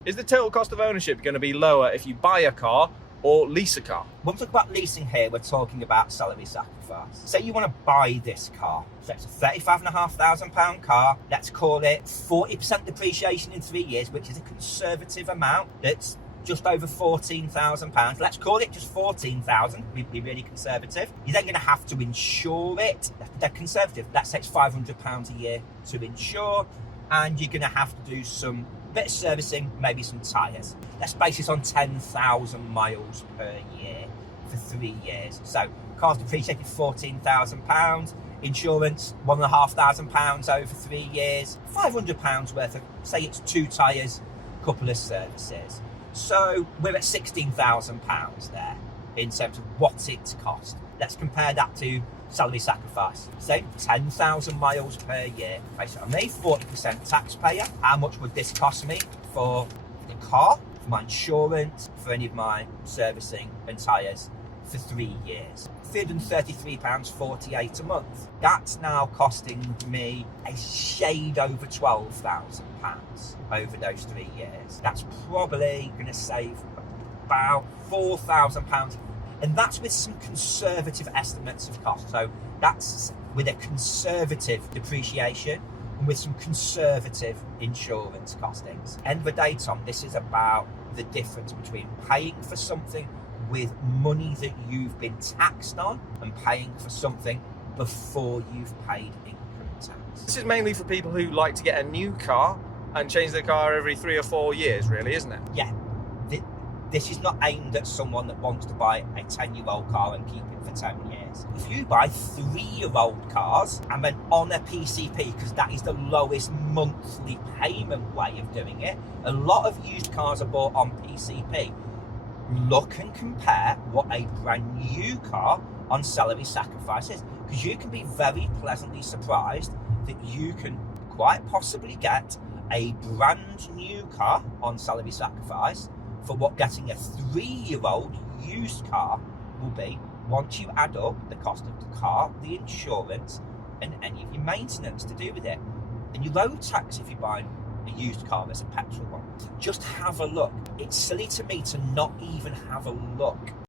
Is the total cost of ownership going to be lower if you buy a car or lease a car? When we talk about leasing here, we're talking about salary sacrifice. Say you want to buy this car. So it's a £35,500 car. Let's call it 40% depreciation in 3 years, which is a conservative amount. That's just over £14,000. Let's call it just 14,000. We'd be really conservative. You're then going to have to insure it. They're conservative. Let's say it's £500 a year to insure, and you're going to have to do some bit of servicing, maybe some tyres. Let's base this on 10,000 miles per year for 3 years. So car's depreciated £14,000, insurance £1,500 over 3 years, £500 worth of, say it's 2 tyres, couple of services. So we're at £16,000 there in terms of what it cost. Let's compare that to salary sacrifice. Same, 10,000 miles per year. Based on me, 40% taxpayer. How much would this cost me for the car, for my insurance, for any of my servicing and tyres for 3 years? £333.48 a month. That's now costing me a shade over £12,000 over those 3 years. That's probably going to save about £4,000, and that's with some conservative estimates of cost. So that's with a conservative depreciation and with some conservative insurance costings. End of the day, Tom, this is about the difference between paying for something with money that you've been taxed on and paying for something before you've paid income tax. This is mainly for people who like to get a new car and change their car every 3 or 4 years, really, isn't it? Yeah. This is not aimed at someone that wants to buy a 10-year-old car and keep it for 10 years. If you buy 3-year-old cars and then on a PCP, because that is the lowest monthly payment way of doing it, a lot of used cars are bought on PCP. Look and compare what a brand new car on salary sacrifice is, because you can be very pleasantly surprised that you can quite possibly get a brand new car on salary sacrifice for what getting a 3-year-old used car will be once you add up the cost of the car, the insurance, and any of your maintenance to do with it. And your road tax if you're buying a used car as a petrol one. Just have a look. It's silly to me to not even have a look.